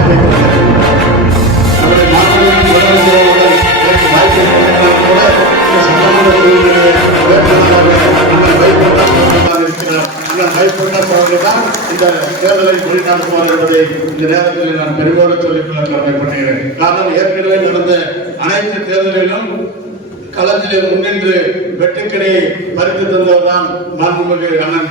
வாய்ப்பை நம்முடைய மாநிலம் முதலமைச்சர் வாய்ப்பை கூட சட்டமன்ற தொகுதியிலே தான் இந்த தேர்தலை வழிநடத்துவார் என்பதை இந்த நேரத்தில் நான் பெருமையோடு சொல்லிக்கொள்ள கடமைப்படுகிறேன். காரணம், ஏற்கனவே நடந்த அனைத்து தேர்தலிலும் களத்திலே முன்னின்று வெட்டுக்கிடையை பறித்து தந்தவர்தான் மாண்புமிகு அண்ணன்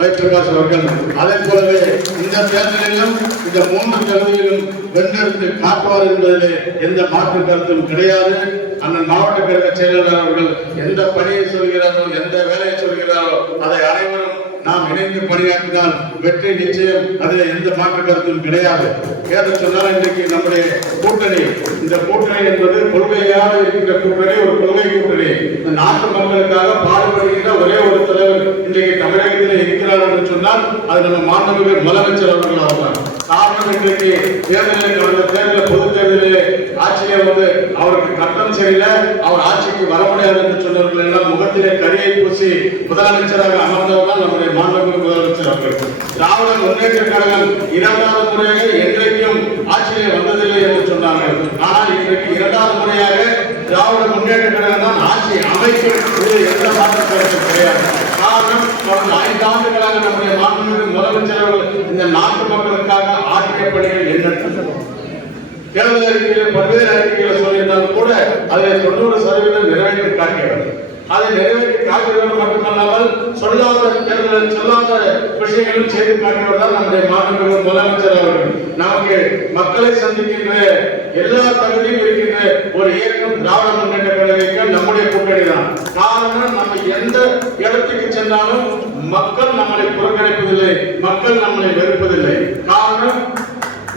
வைத்திருக்காஸ் அவர்கள். அதே போலவே இந்த தேர்தலிலும் இந்த 3 தொகுதியிலும் வென்றெடுத்து காட்டுவார் என்பதிலே எந்த மாற்று கருத்தும் கிடையாது. அண்ணன் மாவட்ட கழக செயலாளர் அவர்கள் எந்த பணியை சொல்கிறாரோ, எந்த வேலையை சொல்கிறாரோ, அதை அனைவரும் நாம் இணைந்து பணியாற்றினால் வெற்றி நிச்சயம். அதில் எந்த மாற்று கருத்தும் கிடையாது. ஏன்னு சொன்னால், இன்றைக்கு நம்முடைய கூட்டணி, இந்த கூட்டணி என்பது கொள்கையாக இருக்கின்ற கூட்டணி, ஒரு கொள்கை கூட்டணி. இந்த நாட்டு மக்களுக்காக பாடுபடுகின்ற ஒரே ஒரு தலைவர் இன்றைக்கு தமிழகத்தில் இருக்கிறார் என்று சொன்னால் அது நம்ம மாண்புமிகு முதலமைச்சர் அவர்கள் ஆவார். காரணம், இன்றைக்கு தேர்தலில் கடந்த தேர்தல் பொது தேர்தலிலே ஆட்சியை அவருக்கு கட்டம் சரியில்லை, அவர் ஆட்சிக்கு வர முடியாது என்று சொன்னவர்கள் எல்லாம் முகத்திலே கரியை பூசி முதலமைச்சராக அமர்ந்தவர் தான் நம்முடைய மாண்புமிகு முதலமைச்சர் அவர்கள். திராவிட முன்னேற்ற கழகம் 2வது முறையாக என்றைக்கும் ஆட்சியிலே வந்ததில்லை என்று சொன்னார்கள். ஆனால் இன்றைக்கு 2வது முறையாக திராவிட முன்னேற்ற கழகம் தான் ஆட்சி அமைக்கும். எந்த மாற்றம் கிடையாது. காரணம், கடந்த 5 ஆண்டுகளாக நம்முடைய மாண்புமிகு முதலமைச்சர் அவர்கள் இந்த நாட்டு மக்களுக்காக ஆற்றிய பணிகள் என்ன தேர்தல் அறிக்கையில் பல்வேறு அறிக்கைகளை சொல்லியிருந்தாலும் கூட அதை 90% நிறைவேற்றி காட்டுகிறது. அதை நிறைவேற்றி காட்டுகிறது மட்டுமல்லாமல் சொல்லாத தேர்தல் சொல்லாத விஷயங்களும் செய்து காட்டுவதுதான் நம்முடைய மாண்புமிகு முதலமைச்சர் அவர்கள். நமக்கு மக்களை சந்திக்கின்ற எல்லா தகுதியும் இருக்கின்ற ஒரு இயக்கம் திராவிட முன்னேற்ற கழகம் நம்முடைய கூட்டணி தான். காரணம், நம்ம எந்த இடத்துக்கு சென்றாலும் மக்கள் நம்மளை புறக்கணிப்பதில்லை, மக்கள் நம்மளை வெறுப்பதில்லை. காரணம்,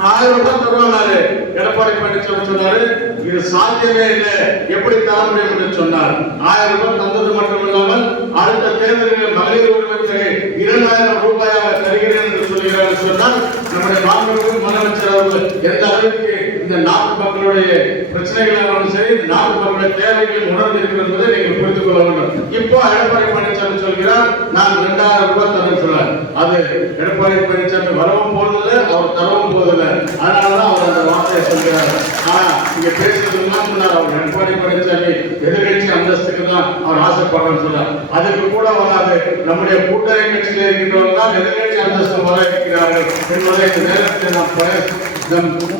1000 ரூபாய் தருவாரு எடப்பாடி பழனிசாமி சொன்னாரு, இது சாத்தியமே இல்லை, எப்படி தர முடியும் என்று சொன்னார். 1000 ரூபாய் தந்தது மட்டுமில்லாமல் அடுத்த தேர்தலில் மகளிர் உரிமை தொகை 2000 ரூபாயாக தருகிறேன் என்று சொல்கிறார். சொன்னால் நம்முடைய மாண்புமிகு முதலமைச்சர் அவர்கள் எந்த அளவுக்கு இந்த நாட்டு மக்களுடைய பிரச்சனைகளாலும் சரி, இந்த நாட்டு மக்களுடைய தேவைகள் உணர்ந்திருக்கிறது என்பதை நீங்கள் புரிந்து கொள்ள வேண்டும். இப்போ எடப்பாடி பழனிசாமி சொல்கிறார், நான் 2000 ரூபாய் தரேன் சொன்னார். அது எடப்பாடி பழனிசாமி வரவும் போவதில்லை, அவர் தரவும் போவதில்லை. அதனாலதான் அவர் அந்த வார்த்தையை சொல்கிறார். ஆனா இங்க பேசுறதுலாம் சொன்னார், அவர் எடப்பாடி பழனிசாமி எதிர்கட்சி அந்தஸ்துக்கு தான் அவர் ஆசைப்படுறான்னு சொன்னார். அதுக்கு கூட வராது. நம்முடைய கூட்டணி கட்சியில் இருக்கின்றவர்கள் தான் எதிர்கட்சி அந்தஸ்து வர இருக்கிறார்கள் என்பதை இந்த நேரத்தில் நாம்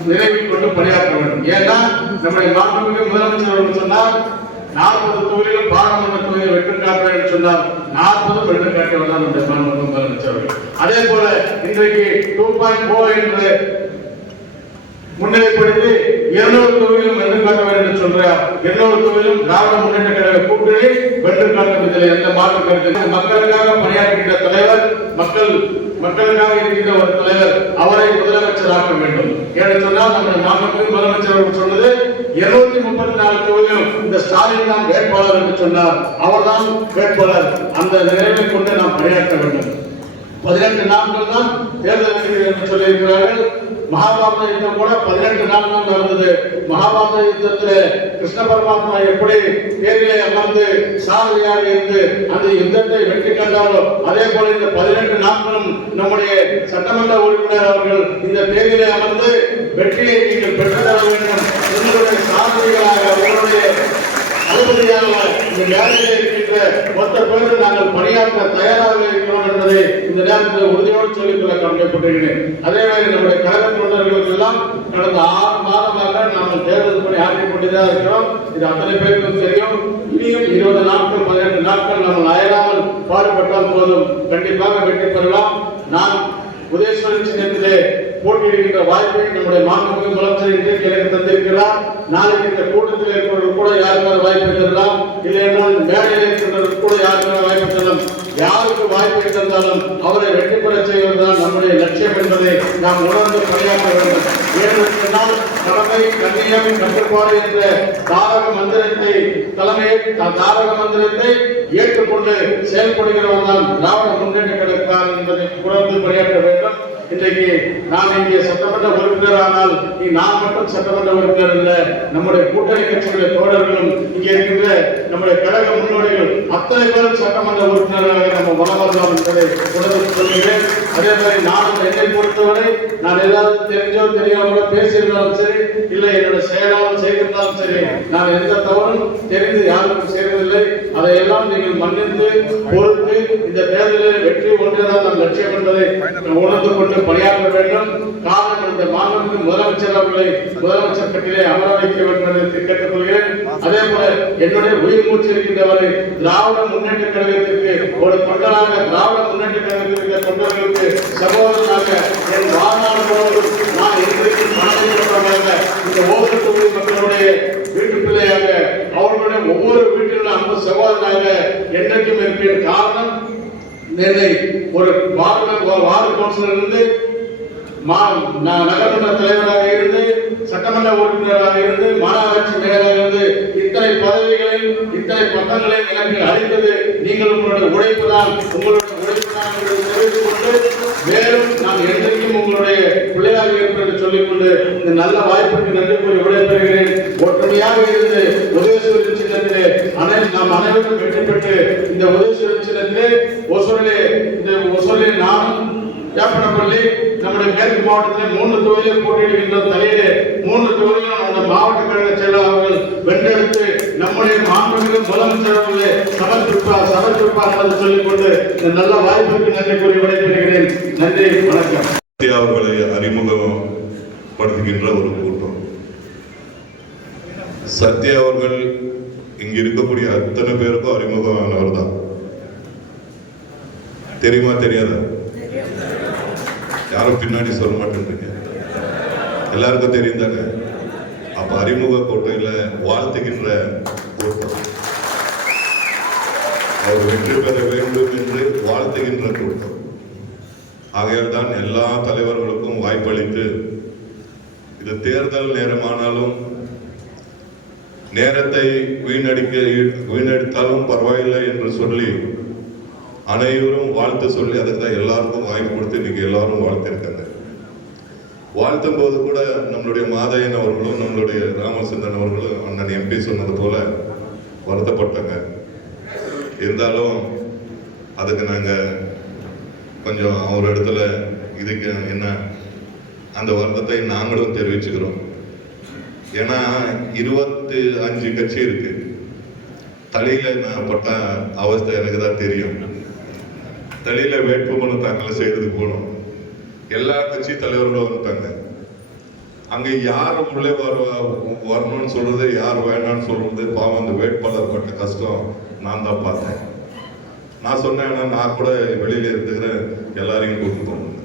நிறைவில் கொண்டு பணியாற்ற வேண்டும். ஏன்னா நம்முடைய மாண்புமிகு முதலமைச்சர் அவர்கள் சொன்னார், 40 தொகுதியில் பாராளுமன்ற தொகுதியில் வெற்றி காட்டுவேன் சொன்னார். 40 வெற்றி காட்டுவதுதான் நம்முடைய மாண்புமிகு முதலமைச்சர் அவர்கள். அதே போல இன்றைக்கு 2.0 என்று முன்னிலைப்படுத்தி 200 தொகுதியிலும் வென்று காட்ட வேண்டும் என்று சொல்றார். 200 தொகுதியிலும் திராவிட முன்னேற்ற கழக கூட்டணி வென்று காட்டுவதில்லை, எந்த மாற்று கருத்து. மக்களுக்காக பணியாற்றுகின்ற தலைவர், மக்களுக்காக இருக்கின்ற ஒரு தலைவர், அவரை முதலமைச்சர் ஆக்க வேண்டும் என்று சொன்னால் நம்முடைய மாண்புமிகு முதலமைச்சர் அவர்கள் சொன்னது 234 தொகுதியிலும் இந்த ஸ்டாலின் தான் வேட்பாளர் என்று சொன்னார். அவர்தான் வேட்பாளர். அந்த நிறைவை கொண்டு நாம் பணியாற்ற வேண்டும். 18 நாட்கள் தான் தேர்தல் என்று சொல்லியிருக்கிறார்கள். மகாபாரத யுத்தம் கூட 18 நாள் தான் நடந்தது. மகாபாரத யுத்தத்தில் கிருஷ்ண பரமாத்மா எப்படி தேரிலே அமர்ந்து சாரதியாக இருந்து அந்த யுத்தத்தை வெற்றி கண்டாரோ, அதே போல இந்த 18 நாட்களும் நம்முடைய சட்டமன்ற உறுப்பினர் அவர்கள் இந்த தேரிலே அமர்ந்து வெற்றியை நீங்கள் பெற்றுத்தர வேண்டும். உங்களுடைய சாரதிகளாக, உங்களுடைய தளபதியாக இந்த வேலையில் இருக்கின்ற மொத்த பேர்கள் நாங்கள் பணியாற்ற தயாராக இருக்கிறோம் என்பதை இந்த நேரத்தில் உறுதியோடு சொல்லிக்கொள்ள கடமைப்பட்டிருக்கிறேன். அதே வேளை நம்முடைய கழக தொண்டர்களுக்கு எல்லாம் கடந்த 6 மாதமாக நாங்கள் தேர்தல் பணி ஆற்றிக் கொண்டுதான் இருக்கிறோம். இது அத்தனை பேருக்கும் தெரியும். இனியும் 20 நாட்கள் 18 நாட்கள் நாங்கள் அயராமல் பாடுபட்டால் போதும், கண்டிப்பாக வெற்றி பெறலாம். நான் உதயசூரியன் சின்னத்திலே போட்டியிடுகின்ற வாய்ப்பை நம்முடைய மாண்புமிகு முதலமைச்சர் இன்றைக்கு எனக்கு தந்திருக்கிறார். நாளைக்கு இந்த கூட்டத்தில் இருக்கிறவர்கள் கூட யாருக்காவது வாய்ப்பை தரலாம், இல்லை என்றால் மேடையில் இருக்கிறவர்கள் கூட யாருக்காவது வாய்ப்பை தரலாம். யாருக்கு வாய்ப்பை தந்தாலும் அவரை வெற்றி பெற செய்வதுதான் நம்முடைய லட்சியம் என்பதை நாம் உணர்ந்து பணியாற்ற வேண்டும். ஏனென்றால் கடமை, கண்ணியம், கட்டுப்பாடு என்ற தாரக மந்திரத்தை ஏற்றுக்கொண்டு செயல்படுகிறவர்கள் தான் திராவிட முன்னேற்ற கழகம் என்பதை உணர்ந்து பணியாற்ற வேண்டும். இன்றைக்கு நான் இங்கே சட்டமன்ற உறுப்பினர் ஆனால் நான் மட்டும் சட்டமன்ற உறுப்பினர் இல்லை, நம்முடைய கூட்டணி கட்சியுடைய தோழர்களும் இங்கே இருக்கின்ற நம்முடைய கழக முன்னோடிகள் அத்தனை பேரும் சட்டமன்ற உறுப்பினர்களாக நம்ம வளர்ந்தோம் என்பதை உணர்ந்து சொல்கிறேன். அதே மாதிரி நானும் என்னை பொறுத்தவரை நான் ஏதாவது தெரிஞ்சோ தெரியாமலோ பேசியிருந்தாலும் சரி, இல்லை என்னோட செயலாளர் செய்திருந்தாலும் சரி, நான் எந்த தவறும் தெரிந்து யாருக்கும் செய்வதில்லை. அதையெல்லாம் நீங்கள் மன்னித்து பொறுத்து இந்த தேர்தலில் வெற்றி ஒன்றுதான் நம் லட்சியம் என்பதை உணர்ந்து கொண்டு பணியாற்ற வேண்டும். காரணம் இந்த மாநிலத்தின் முதலமைச்சர் அவர்களை முதலமைச்சர் கட்டிலே அமர வைக்க வேண்டும் என்று கேட்டுக்கொள்கிறேன். அதே போல என்னுடைய உயிர் மூச்சு இருக்கின்றவரை திராவிட முன்னேற்ற கழகத்திற்கு ஒரு தொண்டராக, திராவிட முன்னேற்ற கழகத்திற்கு தொண்டர்களுக்கு சகோதரனாக என் வாழ்நாள் முழுவதும் நான் என்றைக்கும் மனதில் இந்த ஒவ்வொரு தொகுதி மக்களுடைய வீட்டு பிள்ளையாக, அவர்களுடைய ஒவ்வொரு வீட்டிலும் அன்பு சகோதரனாக என்றைக்கும் இருப்பேன். காரணம், என்னை ஒரு வார்டு கவுன்சிலர் இருந்து நகரமன்ற தலைவராக இருந்து சட்டமன்ற உறுப்பினராக இருந்து மாநகராட்சி மேயராக இருந்து இத்தனை பதவிகளையும் இத்தனை பட்டங்களையும் எனக்கு அளித்தது நீங்கள் உங்களுடைய உழைப்பு தான், உங்களுடைய உழைப்பு தான் என்று தெரிவித்துக் கொண்டு, மேலும் நான் என்றைக்கும் உங்களுடைய பிள்ளையாக இருப்பேன் என்று சொல்லிக்கொண்டு இந்த நல்ல வாய்ப்புக்கு நன்றி கூறி விடைபெறுகிறேன். ஒற்றுமையாக இருந்து உதயசூரியன் சின்னத்திலே நாம் அனைவரும் வெற்றி பெற்று இந்த உதயசூரியன் சின்னத்திலே ஒசூரிலே நானும் யாப்பனப்பள்ளி நம்முடைய மேற்கு மாவட்டத்தில் 3 தொகுதியில் போட்டியிடுகின்ற தலையிலே 3 தொகுதியிலும் அந்த மாவட்ட கழக செயலாளர்கள் வென்றெடுத்து நம்முடைய மாண்புமிகு முதலமைச்சர் அவர்களே சமர்ப்பிப்பார் என்று சொல்லிக்கொண்டு இந்த நல்ல வாய்ப்புக்கு நன்றி கூறி விடைபெறுகிறேன். நன்றி, வணக்கம். அவர்களை அறிமுகப்படுத்துகின்ற ஒரு கூட்டம். சத்யா அவர்கள் இங்க இருக்கக்கூடிய அத்தனை பேருக்கும் அறிமுகமானவர் தான். தெரியுமா தெரியாதா? யாரும் பின்னாடி சொல்ல மாட்டேன்றீங்க. எல்லாருக்கும் தெரியும் தானே? அப்ப அறிமுக கூட்டம் வாழ்த்துகின்ற கூட்டம், அவர் வெற்றி பெற வேண்டும் என்று வாழ்த்துகின்ற கூட்டம். ஆகையால் தான் எல்லா தலைவர்களுக்கும் வாய்ப்பளித்து, இது தேர்தல் நேரமானாலும் நேரத்தை வீணடித்தாலும் பரவாயில்லை என்று சொல்லி அனைவரும் வாழ்த்து சொல்லி, அதுக்கு தான் எல்லாருக்கும் வாய்ப்பு கொடுத்து இன்னைக்கு எல்லாரும் வாழ்த்திருக்காங்க. வாழ்த்தும் போது கூட நம்மளுடைய மாதையன் அவர்களும் நம்மளுடைய ராமச்சந்திரன் அவர்களும் அண்ணன் எம்பி சொன்னது போல வருத்தப்பட்டாங்க. இருந்தாலும் அதுக்கு நாங்கள் கொஞ்சம் அவர் இடத்துல இதுக்கு என்ன அந்த வருத்தத்தை நாங்களும் தெரிவிச்சுக்கிறோம். ஏன்னா 25 கட்சி இருக்கு. தலையில நான் பட்ட அவஸ்தை எனக்கு தான் தெரியும். தலையில வேட்புமனு தாக்கல் செய்யறதுக்கு போனோம். எல்லா கட்சி தலைவர்களும் வந்துட்டாங்க. அங்க யார் உள்ளே வரணும்னு சொல்றது, யார் வேணான்னு சொல்றது, பாவம் அந்த வேட்பாளர் பட்ட கஷ்டம் நான் தான் பார்த்தேன். நான் சொன்னேன், நான் கூட வெளியில இருக்கிற எல்லாரையும் கூப்பிட்டு போனேன்.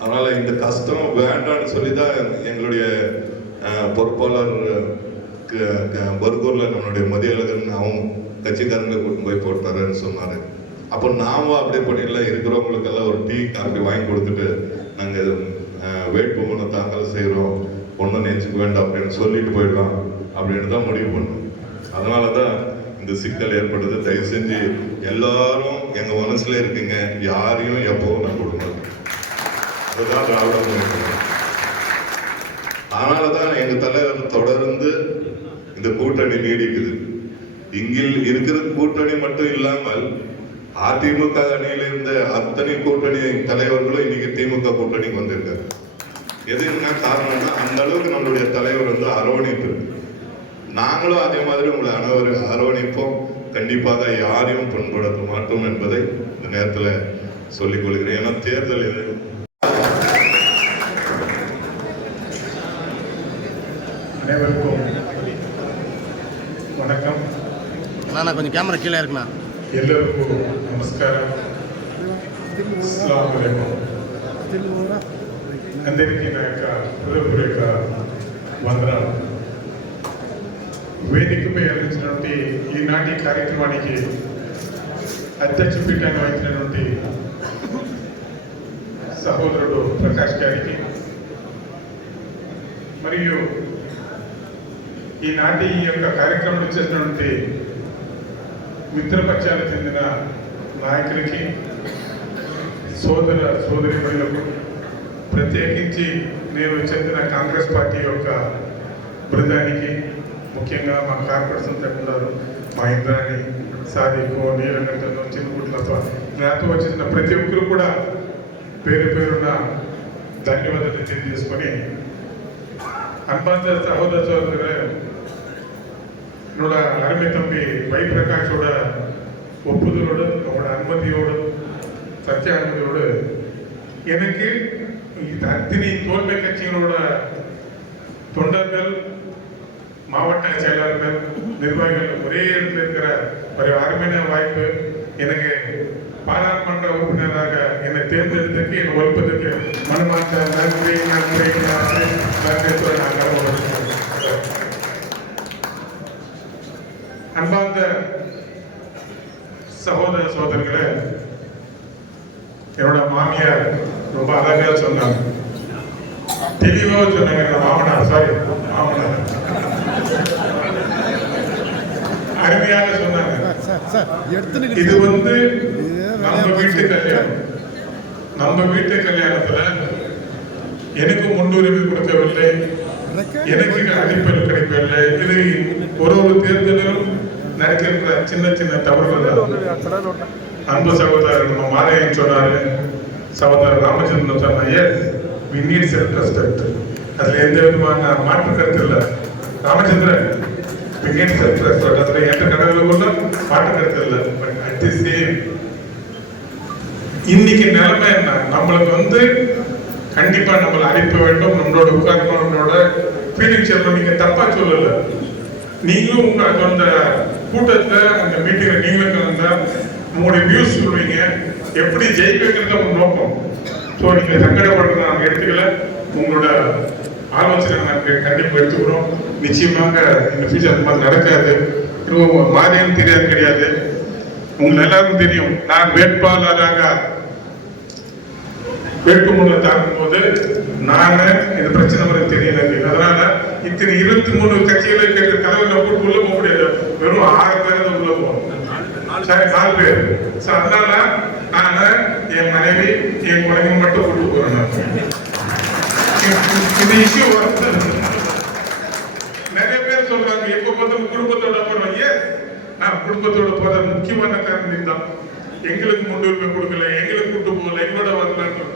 அதனால இந்த கஷ்டம் வேண்டான்னு சொல்லிதான் எங்களுடைய பொறுப்பாளர் பர்கூர்ல நம்மளுடைய மதியழகன் அவங்க கட்சிக்காரங்களை கூட்டு போய் போட்டாருன்னு சொன்னாரு. அப்போ நாம அப்படியே பண்ணிடல, இருக்கிறவங்களுக்கெல்லாம் ஒரு டீ காஃபி வாங்கி கொடுத்துட்டு நாங்கள் வேட்புமனு தாக்கல் செய்கிறோம், ஒன்றும் நினைச்சுக்க வேண்டாம் அப்படின்னு சொல்லிட்டு போயிடலாம் அப்படின்னு தான் முடிவு பண்ணோம். அதனால தான் இந்த சிக்கல் ஏற்படுது. தயவு செஞ்சு எல்லாரும் எங்க மனசுல இருக்குங்க, யாரையும் எப்பவும் நான் கொடுங்க. அதுதான் திராவிட முன்னேற்ற. அதனாலதான் எங்க தலைவர் தொடர்ந்து இந்த கூட்டணி நீடிக்குது. இங்கில் இருக்கிற கூட்டணி மட்டும் இல்லாமல் அதிமுக அணியில இருந்த அத்தனை கூட்டணி தலைவர்களும் இன்னைக்கு திமுக கூட்டணிக்கு வந்திருக்காரு. எதுனா காரணம்னா அந்த அளவுக்கு நம்மளுடைய தலைவர் அரவணைப்பு. நாங்களும் அதே மாதிரி உங்களை அரவணைப்போம். கண்டிப்பாக யாரையும் புண்படுத்த மாட்டோம் என்பதை இந்த நேரத்தில் சொல்லிக் கொள்கிறேன். ஏன்னா தேர்தல் இது. அனைவருக்கும் வணக்கம். கொஞ்சம் கேமரா கீழே இருக்குண்ணா. ಎಲ್ಲರಿಗೂ ನಮಸ್ಕಾರ. అస్సలాము అలైకుం. అందరికీ నా యొక్క హృదయపూర్వక వందనాలు. వేదికపై అందించినటువంటి ఈనాటి కార్యక్రమానికి అధ్యక్ష పీఠంగా వహించినటువంటి సహోదరుడు ప్రకాష్ గారికి మరియు ఈనాటి ఈ యొక్క కార్యక్రమం చేసినటువంటి మిత్రపక్షాలకు చెందిన నాయకులకి, సోదర సోదరీమణులకు ప్రత్యేకించి నేను చెందిన కాంగ్రెస్ పార్టీ యొక్క బృందానికి, ముఖ్యంగా మా కార్పొరేట్స్ అంతా ఉన్నారు, మా ఇంద్రాణి, సాదికు, నీలకంఠను, చిన్నగుట్లతో నాతో వచ్చిన ప్రతి ఒక్కరు కూడా పేరు పేరున ಧನ್ಯವಾದ ತಿಳಿಸ್ಕೊಂಡು ಅನ್ಬಾಂದ ಸಹೋದರ ಸಹೋದರ என்னோட அருமை தம்பி வை பிரகாஷோட ஒப்புதலோடு அவனோட அனுமதியோடு சத்திய அனுமதியோடு எனக்கு அத்தனை தோல்மை கட்சிகளோட தொண்டர்கள், மாவட்ட செயலாளர்கள், நிர்வாகிகள் ஒரே இடத்துல இருக்கிற ஒரு அருமையான வாய்ப்பு. எனக்கு பாராளுமன்ற உறுப்பினராக என்னை தேர்ந்தெடுத்ததுக்கு என்னை ஒழிப்பதற்கு மனமார்ந்த நன்றி நன்றி நன்றி நன்றி நாங்கள் அன்பார்ந்த சகோதர சகோதரிகளே, என்னோட மாமியார் ரொம்ப அழகா சொன்னாங்க, தெளிவா சொன்னாங்க. என்னோட மாமனார் அருமையாக சொன்னாங்க. இது நம்ம வீட்டு கல்யாணம். நம்ம வீட்டு கல்யாணத்துல எனக்கு முன்னுரிமை கொடுக்கவில்லை, எனக்கு அடிப்படை கிடைக்கவில்லை. இது ஒரு தேர்தலும் நடக்கின்ற சின்ன சின்ன தவறுகள். அன்பு சகோதரர் நம்ம மாலையன் சொன்னாரு, சகோதரர் ராமச்சந்திரன் சொன்னாங்க, we need self respect. அதுல எந்த விதமான மாற்று கருத்து இல்லை. Ramachandran we need self respect. அதுல எந்த கடவுளுக்குள்ள மாற்று கருத்து இல்லை. பட் அட் தி சேம் இன்னைக்கு நிலைமை என்ன, நம்மளுக்கு கண்டிப்பா நம்மளை அனுப்ப வேண்டும், நம்மளோட உட்கார்க்கணும், நம்மளோட ஃபீலிங் சொல்லணும். நீங்க தப்பா சொல்லல, நீங்களும் உங்க அந்த கூட்டத்துல அந்த மீட்டிங்ல நீங்களும் கலந்தா உங்களுடைய வியூஸ் சொல்றீங்க, எப்படி ஜெயிக்கிறது உங்க நோக்கம். ஸோ நீங்க சங்கடப்படுறது நாங்கள் எடுத்துக்கல, உங்களோட ஆலோசனை நாங்கள் கண்டிப்பாக எடுத்துக்கிறோம். நிச்சயமாக இந்த ஃபியூச்சர் அந்த மாதிரி நடக்காது. மாதிரியும் தெரியாது கிடையாது. உங்களுக்கு எல்லாருக்கும் தெரியும், நான் வேட்பாளராக வேட்புமனு தாக்கும் போது நான் இந்த பிரச்சனை வரும் தெரியல. அதனால இத்தனை 23 கட்சிகளை கேட்டு தலைவர்கள் போட்டு உள்ள போக முடியாது. வெறும் 6 பேர் தான் உள்ள போகணும். சரி, 4 பேர். அதனால நாங்க என் மனைவி என் குழந்தைங்க மட்டும் கூட்டு போறோம். இந்த இஷ்யூ நிறைய பேர் சொல்றாங்க, எப்ப பார்த்தாலும் குடும்பத்தோட போறோம். ஏன் நான் குடும்பத்தோட போற முக்கியமான காரணம் தான், எங்களுக்கு முன்னுரிமை கொடுக்கல, எங்களுக்கு கூட்டு போகல, எங்களோட வரலான்னு.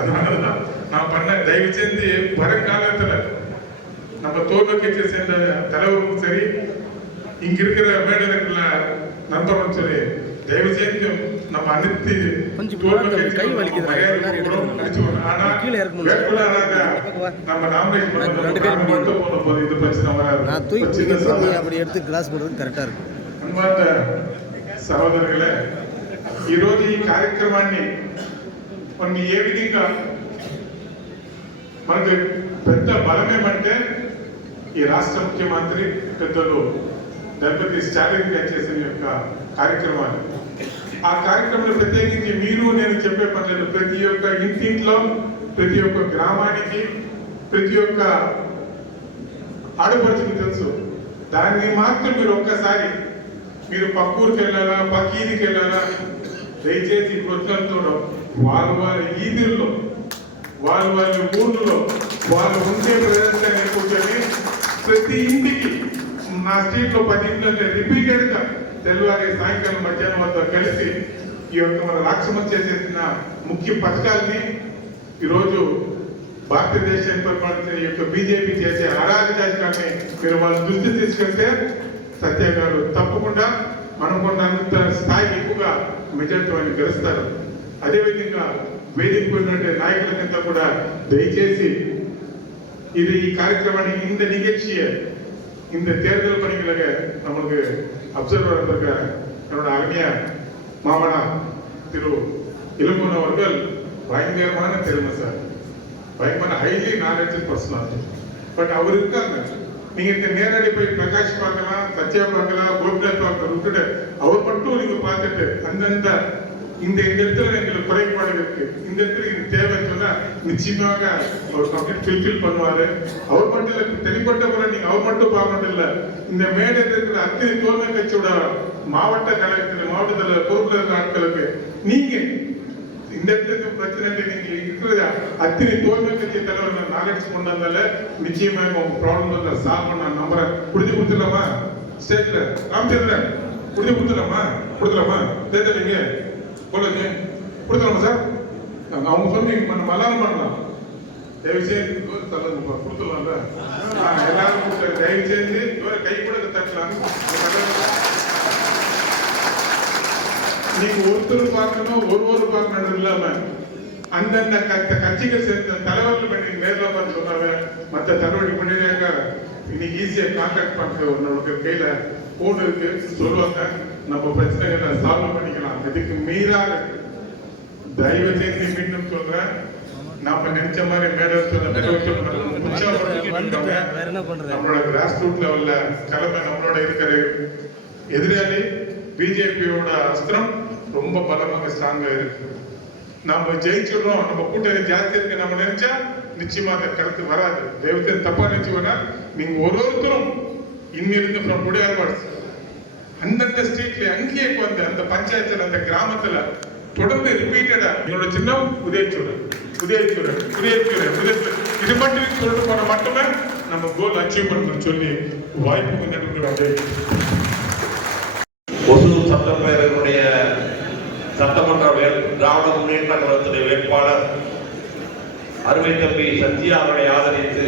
அதனாலதான் நான் பண்ண, தயவு செஞ்சு வருங்காலத்துல நம்ம தோல்வி கட்சியை சேர்ந்த தலைவரும் சரி, இங்க இருக்கிற மேடலுக்குள்ள நண்பர்களும் சரி, தயவு செஞ்சு நம்ம அனைத்து సహోదరులే, ఈరోజు ఈ కార్యక్రమాన్ని కొన్ని ఏ విధంగా మనకు పెద్ద బలం ఏమంటే ఈ రాష్ట్ర ముఖ్యమంత్రి పెద్దలు దళపతి స్టాలిన్ గారు చేసిన యొక్క కార్యక్రమాలు. ఆ కార్యక్రమంలో ప్రత్యేకించి మీరు నేను చెప్పే పని లేదు, ప్రతి ఒక్క ఇంటింట్లో, ప్రతి ఒక్క గ్రామానికి, ప్రతి ఒక్క ఆడపడుచుకు తెలుసు. దాన్ని మాత్రం మీరు ఒక్కసారి మీరు పక్కూరికి వెళ్ళాలా, పక్కీదికి వెళ్ళాలా, దయచేసి కొత్తలతో వాళ్ళ ఈదుల్లో, వాళ్ళ ఊర్లో, వాళ్ళు ఉండే ప్రదేశాన్ని కూర్చొని ప్రతి ఇంటికి, నా స్ట్రీట్ లో 10 ఇంట్లో రిపీటెడ్ గా తెల్లవారి సాయంకాలం మధ్యాహ్నం వద్ద కలిసి ఈ యొక్క మన రాష్ట్రం చేసేసిన ముఖ్య పథకాలని ఈరోజు భారతదేశాన్ని పరిపాలించిన ఈ యొక్క బీజేపీ చేసే అరాజకాన్ని మీరు వాళ్ళ దృష్టి తీసుకెళ్తే సత్య గారు తప్పకుండా మనం కొన్నంత స్థాయికి ఎక్కువగా మెజార్టీ గెలుస్తారు. అదేవిధంగా వేదిక పోయినట్టే నాయకులకంతా కూడా దయచేసి இது காரியக்கிரமணி இந்த நிகழ்ச்சியை, இந்த தேர்தல் பணிகளாக நம்மளுக்கு அப்சர்வர் வந்திருக்க என்னோட அருமைய மாமனா திரு இளங்கோன் அவர்கள் பயங்கரமான திறமை சார், பயங்கரமான ஹைலி நாலேஜ் பர்சனாலிட்டி. பட் அவர் இருக்காங்க, நீங்க இந்த நேரடி போய் பிரகாஷ் பார்க்கலாம், சத்யா பார்க்கலாம், கோபிநாத் பார்க்கலாம், விட்டுட்டு அவர் மட்டும் நீங்க பார்த்துட்டு அந்தந்த இந்த இடத்துல எங்களுக்கு குறைபாடு இருக்கு, இந்த இடத்துல இது தேவை சொன்னா நிச்சயமாக அவர் கம்ப்ளீட் ஃபில்ஃபில் பண்ணுவாரு. அவர் மட்டும் இல்ல, தனிப்பட்ட முறை நீங்க அவர் மட்டும் பார்க்க மட்டும் இல்ல, இந்த மேடையில் இருக்கிற அத்தனை தோல்மை கட்சியோட மாவட்ட கழகத்தில், மாவட்டத்தில் பொறுப்பில் இருக்கிற ஆட்களுக்கு நீங்க இந்த இடத்துக்கு பிரச்சனை நீங்க இருக்கிற அத்தனை தோல்வி கட்சி தலைவர் நாலேஜ் கொண்டு வந்தால நிச்சயமா உங்க ப்ராப்ளம் சால்வ் பண்ண நம்புறேன். புரிஞ்சு கொடுத்துடலாமா? ஸ்டேட்ல ராமச்சந்திரன் புரிஞ்சு கொடுத்துடலாமா? தேர்தலிங்க போலங்க கொடுத்துடலாமா சார்? அவங்க சொல்லி நம்ம அலாரம் பண்ணலாம். தயவு செய்து கொடுத்துடலாம்ல. எல்லாரும் கொடுத்த தயவு செய்து கை கூட தட்டலாம். நீங்க ஒருத்தர் பார்க்கணும் ஒரு பார்க்கணும் இல்லாம அந்தந்த கட்சிகள் சேர்ந்த தலைவர்கள் பண்ணி நேரில் பார்த்து சொன்னாங்க. மற்ற தலைவலி பண்ணினாங்க. இன்னைக்கு ஈஸியா கான்டாக்ட் பண்ற ஒன்னோட கையில போன் இருக்கு, சொல்லுவாங்க. நம்ம பிரச்சனைகளை சால்வ் பண்ணிக்கலாம். இதுக்கு மீறாக தயவு செய்து மீண்டும் சொல்றேன், நாம நினைச்ச மாதிரி நம்மளோட கிராஸ் ரூட் லெவல்ல கிளம்ப நம்மளோட இருக்கிற எதிராளி பிஜேபியோட அஸ்திரம் ரொம்ப பலமாக ஸ்ட்ராங்கா இருக்கு. நம்ம ஜெயிச்சிடுறோம், நம்ம கூட்டணி ஜாஸ்தி இருக்கு நம்ம நினைச்சா நிச்சயமா அந்த கருத்து வராது. தெய்வத்தை தப்பா நினைச்சுனா நீங்க ஒருத்தரும் இன்னிருந்து ஃப்ரம் டுடே ஆன்வர்ட்ஸ் அந்தந்த ஸ்ட்ரீட்ல அங்கேயே வந்து அந்த பஞ்சாயத்துல அந்த கிராமத்துல தொடர்ந்து ரிப்பீட்டடா என்னோட சின்னம் உதயச்சூரன் இது மட்டும் சொல்லிட்டு போன மட்டுமே நம்ம கோல் அச்சீவ் பண்ணணும் சொல்லி வாய்ப்பு கொஞ்சம். ஒசூர் சட்டப்பேரவையினுடைய சட்டமன்ற திராவிட முன்னேற்ற கழகத்துடைய வேட்பாளர் அருமை தம்பி சத்யா அவர்களை ஆதரித்து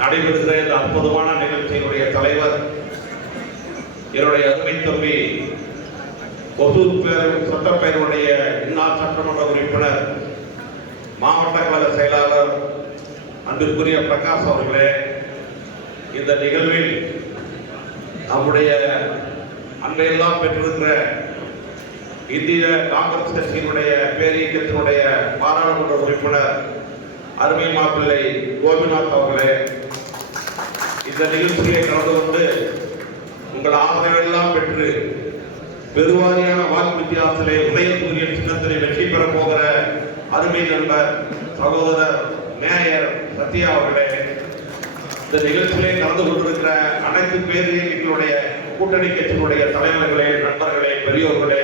நடைபெறுகிற இந்த அற்புதமான நிகழ்ச்சியினுடைய தலைவர் என்னுடைய அருமை தம்பி ஒசூர் சட்டப்பேரவையுடைய இன்னார் சட்டமன்ற உறுப்பினர் மாவட்ட கழக செயலாளர் அன்பிற்குரிய பிரகாஷ் அவர்களே, இந்த நிகழ்வில் நம்முடைய அன்றையெல்லாம் பெற்றிருக்கிற இந்திய காங்கிரஸ் கட்சியினுடைய பேரியக்கத்தினுடைய பாராளுமன்ற உறுப்பினர் அருமை மாப்பிள்ளை கோபிநாத் அவர்களே, இந்த நிகழ்ச்சியை கலந்து கொண்டு உங்கள் ஆதரவெல்லாம் பெற்று பெருவாரியான வாக்கு வித்தியாசத்திலே உதயசூரியன் சின்னத்திலே வெற்றி பெறப் போகிற அருமை நண்பர் சகோதரர் மேயர் சத்யா அவர்களே, இந்த நிகழ்ச்சியிலே கலந்து கொண்டிருக்கிற அனைத்து பேரியக்கங்களுடைய கூட்டணி கட்சியினுடைய தலைவர்களே, நண்பர்களே, பெரியோர்களே,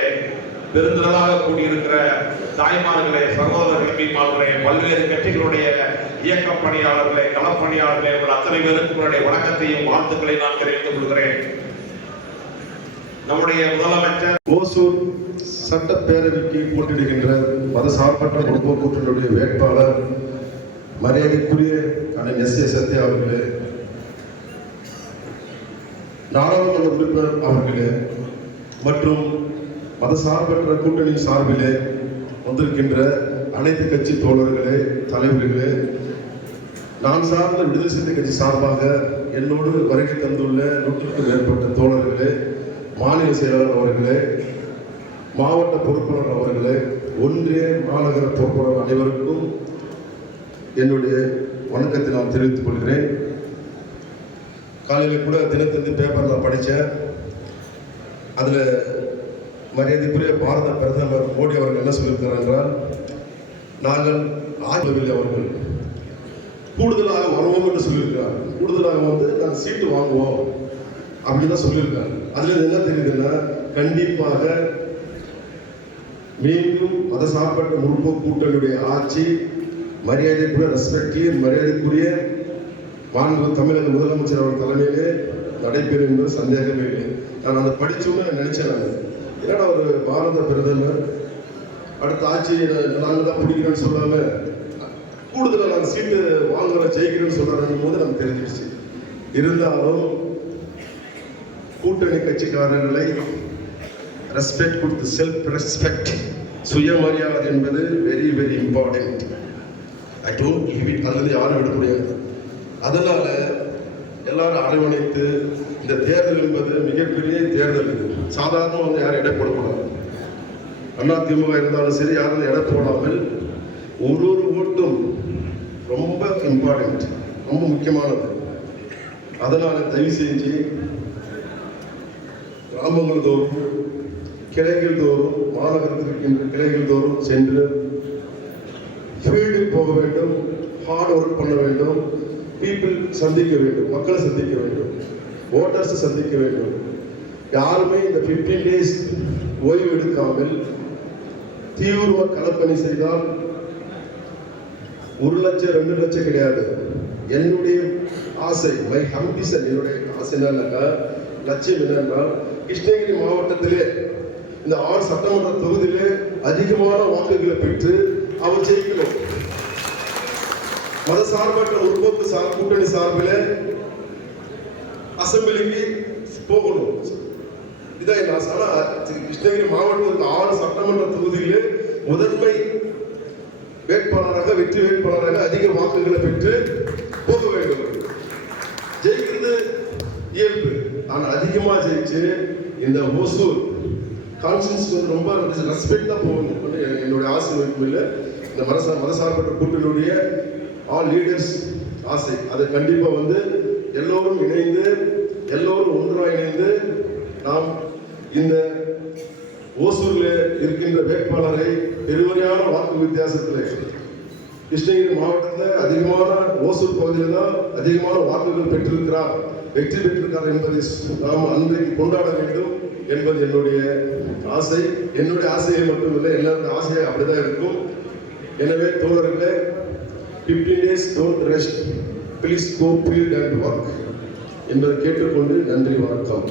பெருந்திரளாக கூடியிருக்கிற தாய்மார்களே, சகோதரர்களே, பல்வேறு கட்சிகளுடைய இயக்க பணியாளர்களே, களப்பணியாளர்களே, உங்கள் அத்தனை பேருக்கு உங்களுடைய வணக்கத்தையும் வாழ்த்துக்களை நான் தெரிவித்துக் கொள்கிறேன். நம்முடைய முதலமைச்சர் ஓசூர் சட்டப்பேரவைக்கு போட்டியிடுகின்ற மதசார்பற்ற முற்போக்கு கூட்டணியுடைய வேட்பாளர் மரியாதைக்குரிய அண்ணன் எஸ்.ஏ. சத்யா அவர்களே, நாடாளுமன்ற உறுப்பினர் அவர்களே மற்றும் மதசார்பற்ற கூட்டணி சார்பிலே வந்திருக்கின்ற அனைத்து கட்சி தோழர்களே, தலைவர்களே, நான் சார்ந்த விடுதலை சிறுத்தை கட்சி சார்பாக என்னோடு வருகை தந்துள்ள 100க்கும் மேற்பட்ட தோழர்களே, மாநில செயலாளர் அவர்களே, மாவட்ட பொறுப்பாளர் அவர்களே, ஒன்றிய மாநகர பொறுப்பாளர் அனைவருக்கும் என்னுடைய வணக்கத்தை நான் தெரிவித்துக் கொள்கிறேன். காலையில் கூட தினத்தந்தி பேப்பரில் படித்தேன். அதில் மரியாதைக்குரிய பாரத பிரதமர் மோடி அவர்கள் என்ன சொல்லியிருக்கிறார் என்றால், நாங்கள் ஆய்வில் அவர்கள் கூடுதலாக வருவோம் என்று சொல்லியிருக்கிறார். கூடுதலாக வந்து நாங்கள் சீட்டு வாங்குவோம் அப்படின்னு தான் சொல்லியிருக்காங்க. அதுல என்ன தெரியுதுன்னா, கண்டிப்பாக மீண்டும் மதசார்பற்ற முற்போக்கு கூட்டணியுடைய ஆட்சி மரியாதைக்குரிய மரியாதைக்குரிய மாண்பு தமிழக முதலமைச்சர் அவர் தலைமையிலே நடைபெறும் என்பது சந்தேகமே இல்லை. நான் அதை படிச்சோன்னு நினைச்சேன். ஏன்னா ஒரு பாரத பிரதமர் அடுத்த ஆட்சி நாங்கள் தான் பிடிக்கிறோன்னு சொல்லாம கூடுதலாக நாங்கள் சீட்டு வாங்குறோம் ஜெயிக்கிறோன்னு சொல்றாங்க போது நமக்கு தெரிஞ்சிருச்சு. இருந்தாலும் கூட்டணி கட்சிக்காரர்களை ரெஸ்பெக்ட் கொடுத்து, செல்ஃப் ரெஸ்பெக்ட், சுயமரியாதை என்பது very very important. I don't give it. அல்லது யாரும் விட முடியாது. அதனால எல்லாரும் அரவணைத்து, இந்த தேர்தல் என்பது மிகப்பெரிய தேர்தல். இது சாதாரண வந்து யாரும் எடை போடக்கூடாது. அதிமுக இருந்தாலும் சரி, யாரும் எடை போடாமல் ஒரு ஓட்டும் ரொம்ப இம்பார்ட்டன்ட், ரொம்ப முக்கியமானது. அதனால தயவு செஞ்சு கிராமங்கள் தோறும், கிளைகள் தோறும், மாநகரத்தில் இருக்கின்ற கிளைகள் தோறும் சென்று ஃபீல்டில் போக வேண்டும், ஹார்ட் ஒர்க் பண்ண வேண்டும், பீப்புள் சந்திக்க வேண்டும், மக்களை சந்திக்க வேண்டும், ஓட்டர்ஸை சந்திக்க வேண்டும். யாருமே இந்த 15 days ஓய்வு எடுக்காமல் தீவிரமாக களப்பணி செய்தால் 1 லட்சம் 2 லட்சம் கிடையாது. என்னுடைய ஆசை, மை அம்பிஷன், என்னுடைய ஆசை என்னன்னாக்கா, லட்சியம் என்னன்னா, கிருஷ்ணகிரி மாவட்டத்திலே இந்த 6 சட்டமன்ற தொகுதியிலே அதிகமான வாக்குகளை பெற்று அவர் ஜெயிக்கணும். மதசார்பற்ற முற்போக்கு கூட்டணி சார்பில் அசம்பிளிக்கு போகணும். இதான் என் ஆசை. ஆனால் கிருஷ்ணகிரி மாவட்டத்துக்கு 6 சட்டமன்ற தொகுதியிலே முதன்மை வேட்பாளராக, வெற்றி வேட்பாளராக அதிக வாக்குகளை பெற்று போக வேண்டும். ஜெயிக்கிறது இயல்பு, ஆனால் அதிகமாக ஜெயிச்சு இந்த ஓசூர் கான்ஸ்டியூன்சி ரொம்ப ரெஸ்பெக்டாக போகணும். என்னுடைய ஆசை இல்லை. இந்த மதசார்பற்ற கூட்டணியுடைய ஆல் லீடர்ஸ் ஆசை. அதை கண்டிப்பாக எல்லோரும் இணைந்து, எல்லோரும் ஒன்றாக இணைந்து நாம் இந்த ஓசூரில் இருக்கின்ற வேட்பாளரை பெருவரையான வாக்கு வித்தியாசத்தில், கிருஷ்ணகிரி மாவட்டத்தில் அதிகமான ஓசூர் பகுதியில் தான் அதிகமான வாக்குகள் பெற்றிருக்கிறார், வெற்றி பெற்றிருக்கிறார் என்பதை நாம் அன்றைக்கு கொண்டாட வேண்டும் என்பது என்னுடைய ஆசை. என்னுடைய ஆசையை மட்டுமில்லை, எல்லாருடைய ஆசையை அப்படிதான் இருக்கும். எனவே தோழர்களே, 15 days don't rest, please go field and work என்பதை கேட்டுக்கொண்டு நன்றி, வணக்கம்.